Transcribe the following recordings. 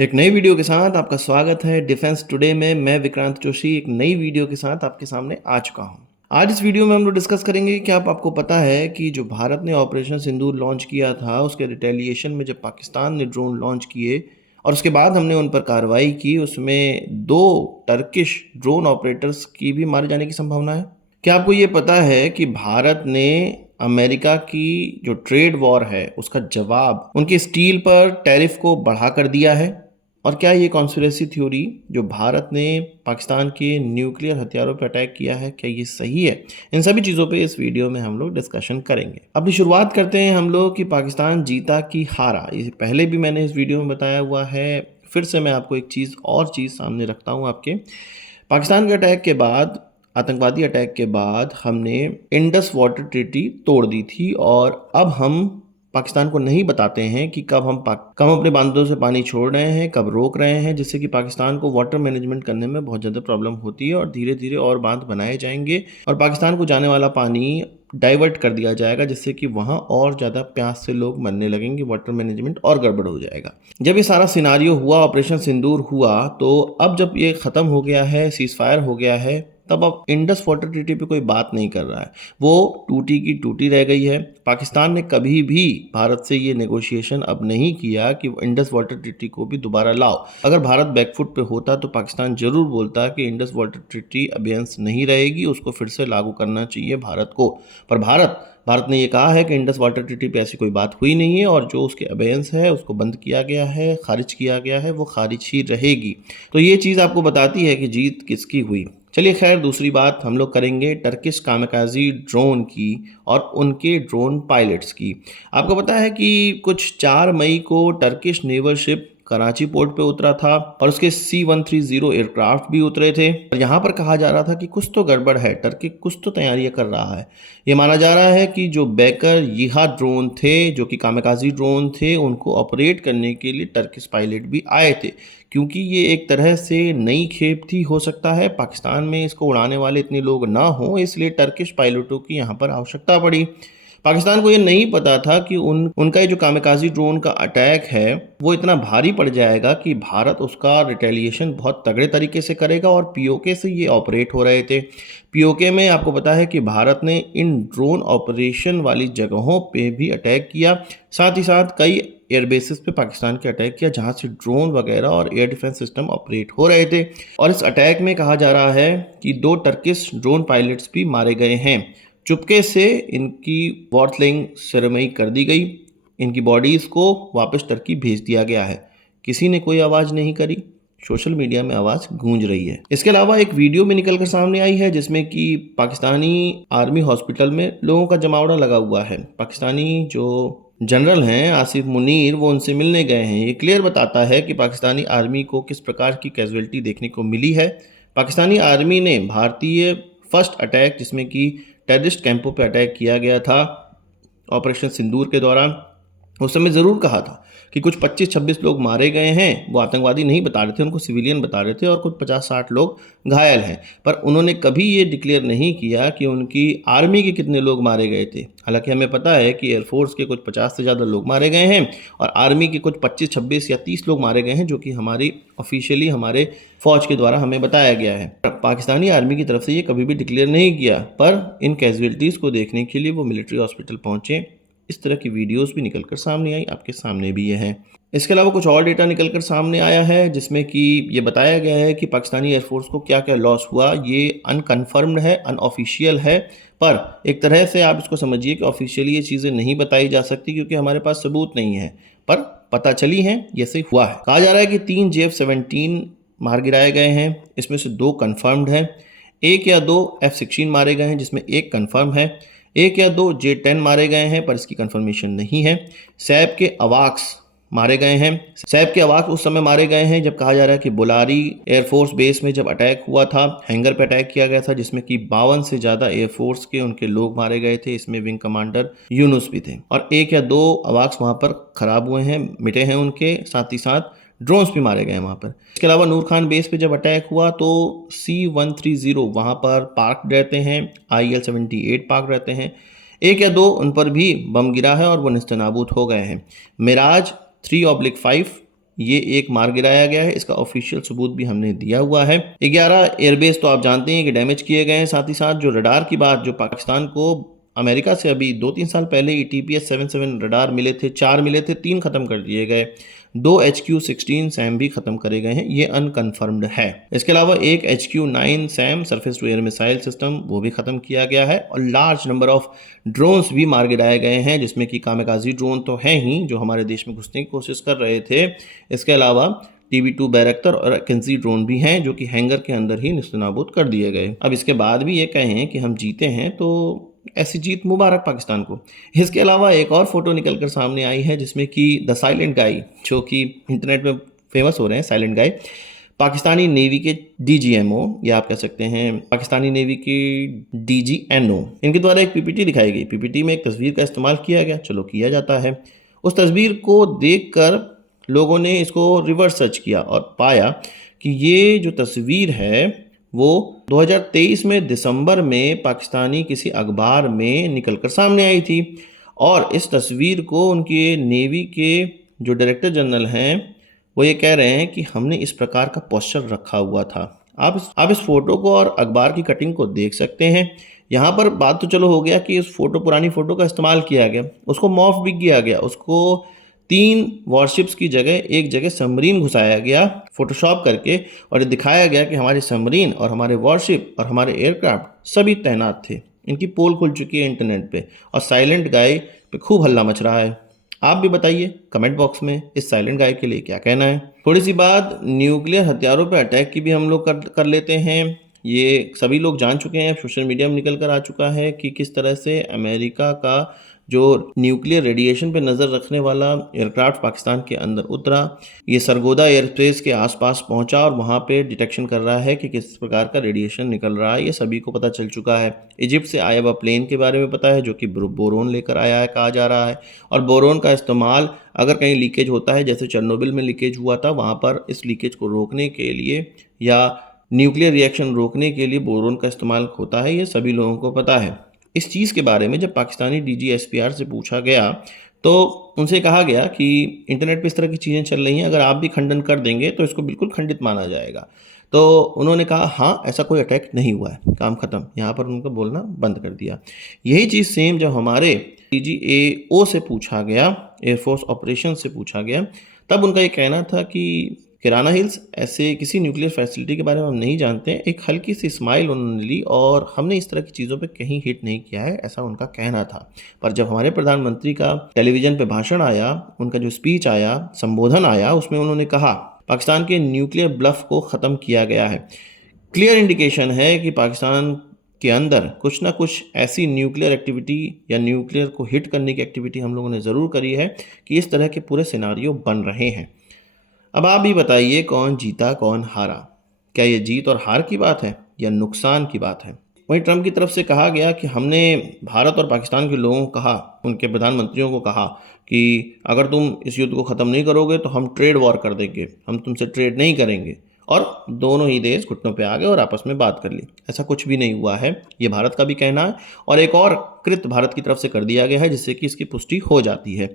एक नई वीडियो के साथ आपका स्वागत है डिफेंस टुडे में। मैं विक्रांत जोशी एक नई वीडियो के साथ आपके सामने आ चुका हूं। आज इस वीडियो में हम लोग डिस्कस करेंगे कि क्या आपको पता है कि जो भारत ने ऑपरेशन सिंदूर लॉन्च किया था, उसके रिटेलिएशन में जब पाकिस्तान ने ड्रोन लॉन्च किए और उसके बाद हमने उन पर कार्रवाई की, उसमें 2 टर्किश ड्रोन ऑपरेटर्स की भी मारे जाने की संभावना है। क्या आपको ये पता है कि भारत ने अमेरिका की जो ट्रेड वॉर है उसका जवाब उनके स्टील पर टैरिफ को बढ़ा कर दिया है? और क्या ये कॉन्स्पिरेसी थ्योरी जो भारत ने पाकिस्तान के न्यूक्लियर हथियारों पर अटैक किया है, क्या ये सही है? इन सभी चीज़ों पे इस वीडियो में हम लोग डिस्कशन करेंगे। अपनी शुरुआत करते हैं हम लोग कि पाकिस्तान जीता कि हारा। ये पहले भी मैंने इस वीडियो में बताया हुआ है, फिर से मैं आपको एक चीज़ सामने रखता हूँ आपके। पाकिस्तान के अटैक के बाद, आतंकवादी अटैक के बाद हमने इंडस वाटर ट्रीटी तोड़ दी थी और अब हम पाकिस्तान को नहीं बताते हैं कि कब हम अपने बांधों से पानी छोड़ रहे हैं, कब रोक रहे हैं, जिससे कि पाकिस्तान को वाटर मैनेजमेंट करने में बहुत ज़्यादा प्रॉब्लम होती है और धीरे धीरे और बांध बनाए जाएंगे और पाकिस्तान को जाने वाला पानी डाइवर्ट कर दिया जाएगा, जिससे कि वहाँ और ज़्यादा प्यास से लोग मरने लगेंगे, वाटर मैनेजमेंट और गड़बड़ हो जाएगा। जब ये सारा सिनारियो हुआ, ऑपरेशन सिंदूर हुआ, तो अब जब ये ख़त्म हो गया है, सीज़ फायर हो गया है, तब अब इंडस वाटर ट्रीटी पे कोई बात नहीं कर रहा है। वो टूटी की टूटी रह गई है। पाकिस्तान ने कभी भी भारत से ये नेगोशिएशन अब नहीं किया कि इंडस वाटर ट्रीटी को भी दोबारा लाओ। अगर भारत बैकफुट पे होता तो पाकिस्तान जरूर बोलता कि इंडस वाटर ट्रीटी अबेयंस नहीं रहेगी, उसको फिर से लागू करना चाहिए भारत को। पर भारत ने ये कहा है कि इंडस वाटर ट्रीटी पे ऐसी कोई बात हुई नहीं है और जो उसके अबेयंस है उसको बंद किया गया है, खारिज किया गया है, वो खारिज ही रहेगी। तो ये चीज़ आपको बताती है कि जीत किसकी हुई। चलिए खैर, दूसरी बात हम लोग करेंगे टर्किश कामकाजी ड्रोन की और उनके ड्रोन पायलट्स की। आपको पता है कि कुछ 4 मई को Turkish naval ship Karachi port पे उतरा था और उसके C-130 एयरक्राफ्ट भी उतरे थे और यहाँ पर कहा जा रहा था कि कुछ तो गड़बड़ है, टर्की कुछ तो तैयारियां कर रहा है। ये माना जा रहा है कि जो बैकर यीहा ड्रोन थे, जो कि कामकाजी ड्रोन थे, उनको ऑपरेट करने के लिए टर्किश पायलट भी आए थे, क्योंकि ये एक तरह से नई खेप थी। हो सकता है पाकिस्तान में इसको उड़ाने वाले इतने लोग ना हों, इसलिए टर्किश पायलटों की यहाँ पर आवश्यकता पड़ी। पाकिस्तान को ये नहीं पता था कि उनका ये जो कामकाजी ड्रोन का अटैक है वो इतना भारी पड़ जाएगा कि भारत उसका रिटेलिएशन बहुत तगड़े तरीके से करेगा और पीओके से ये ऑपरेट हो रहे थे। पीओके में आपको पता है कि भारत ने इन ड्रोन ऑपरेशन वाली जगहों पे भी अटैक किया, साथ ही साथ कई एयरबेसिस पे पाकिस्तान के अटैक किया जहां से ड्रोन वगैरह और एयर डिफेंस सिस्टम ऑपरेट हो रहे थे। और इस अटैक में कहा जा रहा है कि 2 टर्किश ड्रोन पायलट्स भी मारे गए हैं। चुपके से इनकी वॉर्थलिंग सेरेमनी कर दी गई, इनकी बॉडीज़ को वापस टर्की भेज दिया गया है। किसी ने कोई आवाज़ नहीं करी, सोशल मीडिया में आवाज़ गूंज रही है। इसके अलावा एक वीडियो भी निकल कर सामने आई है जिसमें कि पाकिस्तानी आर्मी हॉस्पिटल में लोगों का जमावड़ा लगा हुआ है। पाकिस्तानी जो जनरल हैं आसिफ मुनीर, वो उनसे मिलने गए हैं। ये क्लियर बताता है कि पाकिस्तानी आर्मी को किस प्रकार की कैजुअलिटी देखने को मिली है। पाकिस्तानी आर्मी ने भारतीय फर्स्ट अटैक, जिसमें कि टेररिस्ट कैंपों पर अटैक किया गया था ऑपरेशन सिंदूर के दौरान, उस समय ज़रूर कहा था कि कुछ 25-26 लोग मारे गए हैं। वो आतंकवादी नहीं बता रहे थे, उनको सिविलियन बता रहे थे, और कुछ 50-60 लोग घायल हैं। पर उन्होंने कभी ये डिक्लेयर नहीं किया कि उनकी आर्मी के कितने लोग मारे गए थे। हालांकि हमें पता है कि एयरफोर्स के कुछ 50 से ज़्यादा लोग मारे गए हैं और आर्मी के कुछ 25-26 या 30 लोग मारे गए हैं, जो कि हमारी ऑफिशियली हमारे फौज के द्वारा हमें बताया गया है। पाकिस्तानी आर्मी की तरफ से ये कभी भी डिक्लेयर नहीं किया, पर इन कैजुअलिटीज़ को देखने के लिए वो मिलिट्री हॉस्पिटल पहुंचे। इस तरह की वीडियोस भी निकलकर सामने आई, आपके सामने भी ये हैं। इसके अलावा कुछ और डेटा निकलकर सामने आया है जिसमें कि ये बताया गया है कि पाकिस्तानी एयरफोर्स को क्या क्या लॉस हुआ। ये अनकन्फर्म्ड है, अनऑफिशियल है, पर एक तरह से आप इसको समझिए कि ऑफिशियली ये चीज़ें नहीं बताई जा सकती क्योंकि हमारे पास सबूत नहीं है, पर पता चली हैं, ये से हुआ है। कहा जा रहा है कि 3 JF-17 मार गिराए गए हैं, इसमें से 2 कन्फर्म्ड हैं। 1 या 2 F-16 मारे गए हैं, जिसमें 1 कन्फर्म है। 1 या 2 J-10 मारे गए हैं, पर इसकी कंफर्मेशन नहीं है। सैप के अवाक्स मारे गए हैं। सैप के अवाक्स उस समय मारे गए हैं जब कहा जा रहा है कि बुलारी एयरफोर्स बेस में जब अटैक हुआ था, हैंगर पे अटैक किया गया था, जिसमें कि 52 से ज़्यादा एयरफोर्स के उनके लोग मारे गए थे। इसमें विंग कमांडर यूनुस भी थे। और 1 या 2 अवाक्स वहाँ पर खराब हुए हैं, मिटे हैं उनके, साथ ही साथ ड्रोन्स भी मारे गए वहाँ पर। इसके अलावा नूर खान बेस पे जब अटैक हुआ तो C-130 वहाँ पर पार्क रहते हैं, IL-78 पार्क रहते हैं। 1 या 2 उन पर भी बम गिरा है और वो निस्तनाबूद हो गए हैं। मिराज 3/5 ये एक मार गिराया गया है, इसका ऑफिशियल सबूत भी हमने दिया हुआ है। 11 एयरबेस तो आप जानते हैं कि डैमेज किए गए हैं। साथ ही साथ जो रडार की बात, जो पाकिस्तान को अमेरिका से अभी 2-3 साल पहले ही TPS-77 रडार मिले थे, 4 मिले थे, 3 खत्म कर दिए गए। 2 HQ-16 सैम भी खत्म करे गए हैं, ये अनकन्फर्म्ड है। इसके अलावा एक HQ-9 SAM surface to air missile system वो भी खत्म किया गया है और लार्ज नंबर ऑफ ड्रोन्स भी मार गिराए गए हैं, जिसमें कि कामिकाजी ड्रोन तो हैं ही जो हमारे देश में घुसने की कोशिश कर रहे थे। इसके अलावा TB2 बैरक्टर और किन्सी ड्रोन भी हैं जो कि हैंगर के अंदर ही निस्तनाबूद कर दिए गए। अब इसके बाद भी ये कहें कि हम जीते हैं तो ऐसी जीत मुबारक पाकिस्तान को। इसके अलावा एक और फोटो निकल कर सामने आई है जिसमें कि द साइलेंट गाय, जो कि इंटरनेट में फेमस हो रहे हैं, साइलेंट गाय, पाकिस्तानी नेवी के DGMO या आप कह सकते हैं पाकिस्तानी नेवी की DGNO, इनके द्वारा एक PPT दिखाई गई। PPT में एक तस्वीर का इस्तेमाल किया गया, चलो किया जाता है। उस तस्वीर को देखकर लोगों ने इसको रिवर्स सर्च किया और पाया कि ये जो तस्वीर है वो 2023 में दिसंबर में पाकिस्तानी किसी अखबार में निकलकर सामने आई थी और इस तस्वीर को उनके नेवी के जो डायरेक्टर जनरल हैं वो ये कह रहे हैं कि हमने इस प्रकार का पोस्चर रखा हुआ था। आप इस फोटो को और अखबार की कटिंग को देख सकते हैं। यहाँ पर बात तो चलो हो गया कि उस फोटो, पुरानी फोटो का इस्तेमाल किया गया, उसको मॉर्फ भी किया गया, उसको 3 वॉरशिप्स की जगह एक जगह सबमरीन घुसाया गया फोटोशॉप करके और ये दिखाया गया कि हमारे सबमरीन और हमारे वॉरशिप और हमारे एयरक्राफ्ट सभी तैनात थे। इनकी पोल खुल चुकी है इंटरनेट पे और साइलेंट गाय पे खूब हल्ला मच रहा है। आप भी बताइए कमेंट बॉक्स में इस साइलेंट गाय के लिए क्या कहना है। थोड़ी सी बात न्यूक्लियर हथियारों पर अटैक की भी हम लोग कर लेते हैं। ये सभी लोग जान चुके हैं, सोशल मीडिया में निकल कर आ चुका है कि किस तरह से अमेरिका का जो न्यूक्लियर रेडिएशन पे नज़र रखने वाला एयरक्राफ्ट पाकिस्तान के अंदर उतरा, ये सरगोदा एयरस्पेस के आसपास पहुंचा और वहां पे डिटेक्शन कर रहा है कि किस प्रकार का रेडिएशन निकल रहा है। ये सभी को पता चल चुका है। इजिप्ट से आया हुआ प्लेन के बारे में पता है जो कि बोरोन लेकर आया है कहा जा रहा है और बोरोन का इस्तेमाल अगर कहीं लीकेज होता है, जैसे चेरनोबिल में लीकेज हुआ था, वहाँ पर इस लीकेज को रोकने के लिए या न्यूक्लियर रिएक्शन रोकने के लिए बोरोन का इस्तेमाल होता है। ये सभी लोगों को पता है। इस चीज़ के बारे में जब पाकिस्तानी DG-SPR से पूछा गया तो उनसे कहा गया कि इंटरनेट पे इस तरह की चीज़ें चल रही हैं, अगर आप भी खंडन कर देंगे तो इसको बिल्कुल खंडित माना जाएगा। तो उन्होंने कहा हाँ, ऐसा कोई अटैक नहीं हुआ है, काम ख़त्म। यहाँ पर उनको बोलना बंद कर दिया। यही चीज़ सेम जब हमारे DGAO से पूछा गया, एयरफोर्स ऑपरेशन से पूछा गया, तब उनका ये कहना था कि किराना हिल्स ऐसे किसी न्यूक्लियर फैसिलिटी के बारे में हम नहीं जानते हैं। एक हल्की सी स्माइल उन्होंने ली और हमने इस तरह की चीज़ों पे कहीं हिट नहीं किया है, ऐसा उनका कहना था। पर जब हमारे प्रधानमंत्री का टेलीविज़न पे भाषण आया, उनका जो स्पीच आया, संबोधन आया, उसमें उन्होंने कहा पाकिस्तान के न्यूक्लियर ब्लफ को ख़त्म किया गया है। क्लियर इंडिकेशन है कि पाकिस्तान के अंदर कुछ ना कुछ ऐसी न्यूक्लियर एक्टिविटी या न्यूक्लियर को हिट करने की एक्टिविटी हम लोगों ने ज़रूर करी है कि इस तरह के पूरे सिनारियो बन रहे हैं। अब आप भी बताइए कौन जीता कौन हारा? क्या ये जीत और हार की बात है या नुकसान की बात है? वहीं ट्रंप की तरफ से कहा गया कि हमने भारत और पाकिस्तान के लोगों को कहा, उनके प्रधानमंत्रियों को कहा कि अगर तुम इस युद्ध को ख़त्म नहीं करोगे तो हम ट्रेड वॉर कर देंगे, हम तुमसे ट्रेड नहीं करेंगे। और दोनों ही देश घुटनों पे आ गए और आपस में बात कर ली। ऐसा कुछ भी नहीं हुआ है, ये भारत का भी कहना है और एक और कृत्य भारत की तरफ से कर दिया गया है जिससे कि इसकी पुष्टि हो जाती है।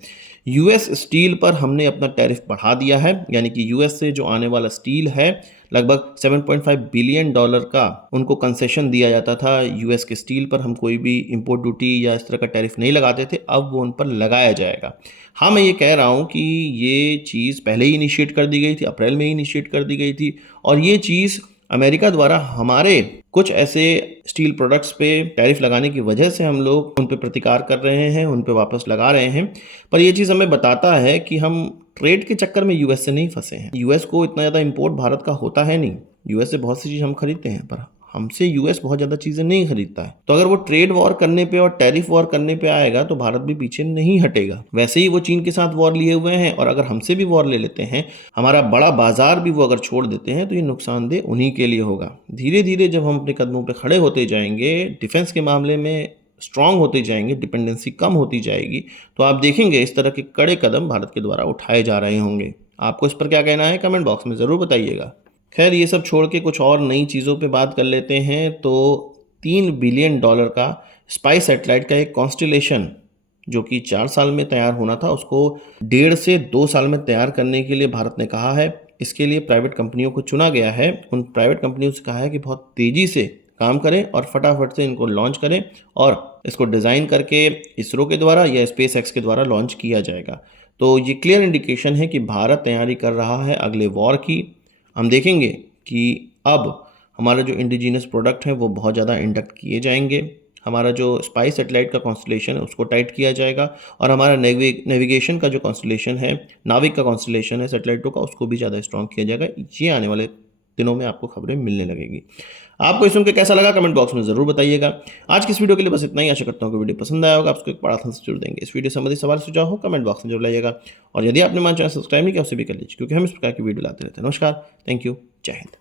US स्टील पर हमने अपना टैरिफ बढ़ा दिया है, यानी कि US से जो आने वाला स्टील है लगभग $7.5 बिलियन का उनको कंसेशन दिया जाता था। US के स्टील पर हम कोई भी इंपोर्ट ड्यूटी या इस तरह का टैरिफ नहीं लगाते थे, अब वो उन पर लगाया जाएगा। हाँ, मैं ये कह रहा हूँ कि ये चीज़ पहले ही इनिशिएट कर दी गई थी, अप्रैल में ही इनिशिएट कर दी गई थी और ये चीज़ अमेरिका द्वारा हमारे कुछ ऐसे स्टील प्रोडक्ट्स पे टैरिफ लगाने की वजह से हम लोग उन पे प्रतिकार कर रहे हैं, उन पे वापस लगा रहे हैं। पर ये चीज़ हमें बताता है कि हम ट्रेड के चक्कर में US से नहीं फंसे हैं। US को इतना ज़्यादा इंपोर्ट भारत का होता है नहीं, US से बहुत सी चीज़ हम खरीदते हैं पर हमसे US बहुत ज़्यादा चीज़ें नहीं खरीदता है। तो अगर वो ट्रेड वॉर करने पे और टैरिफ वॉर करने पे आएगा तो भारत भी पीछे नहीं हटेगा। वैसे ही वो चीन के साथ वॉर लिए हुए हैं और अगर हमसे भी वॉर ले लेते हैं, हमारा बड़ा बाजार भी वो अगर छोड़ देते हैं तो ये नुकसानदेह उन्हीं के लिए होगा। धीरे धीरे जब हम अपने कदमों पर खड़े होते जाएंगे, डिफेंस के मामले में स्ट्रांग होते जाएंगे, डिपेंडेंसी कम होती जाएगी, तो आप देखेंगे इस तरह के कड़े कदम भारत के द्वारा उठाए जा रहे होंगे। आपको इस पर क्या कहना है कमेंट बॉक्स में ज़रूर बताइएगा। खैर, ये सब छोड़ के कुछ और नई चीज़ों पे बात कर लेते हैं। तो $3 बिलियन का स्पाइस सैटेलाइट का एक कॉन्स्टेलेशन जो कि 4 साल में तैयार होना था, उसको 1.5 से 2 साल में तैयार करने के लिए भारत ने कहा है। इसके लिए प्राइवेट कंपनियों को चुना गया है। उन प्राइवेट कंपनियों से कहा है कि बहुत तेज़ी से काम करें और फटाफट से इनको लॉन्च करें और इसको डिज़ाइन करके इसरो के द्वारा या स्पेस एक्स के द्वारा लॉन्च किया जाएगा। तो ये क्लियर इंडिकेशन है कि भारत तैयारी कर रहा है अगले वॉर की। हम देखेंगे कि अब हमारा जो इंडिजिनस प्रोडक्ट है वो बहुत ज़्यादा इंडक्ट किए जाएंगे। हमारा जो स्पाइस सैटेलाइट का कॉन्स्टलेशन है उसको टाइट किया जाएगा और हमारा नेविगेशन का जो कॉन्स्टलेशन है, नाविक का कॉन्स्टलेशन है सैटेलाइटों का, उसको भी ज़्यादा स्ट्रॉन्ग किया जाएगा। ये आने वाले दिनों में आपको खबरें मिलने लगेगी। आपको इस सुन के कैसा लगा कमेंट बॉक्स में ज़रूर बताइएगा। आज की इस वीडियो के लिए बस इतना ही। आशा करता हूँ कि वीडियो पसंद आया होगा। आपको एक बड़ा आंसर जरूर देंगे। इस वीडियो संबंधी सवाल सुझाव हो कमेंट बॉक्स में जरूर लाइएगा और यदि आपने हमारा चैनल सब्सक्राइब नहीं किया उसे भी कर लीजिए, क्योंकि हम इस प्रकार की वीडियो लाते रहते हैं। नमस्कार, थैंक यू, जय हिंद।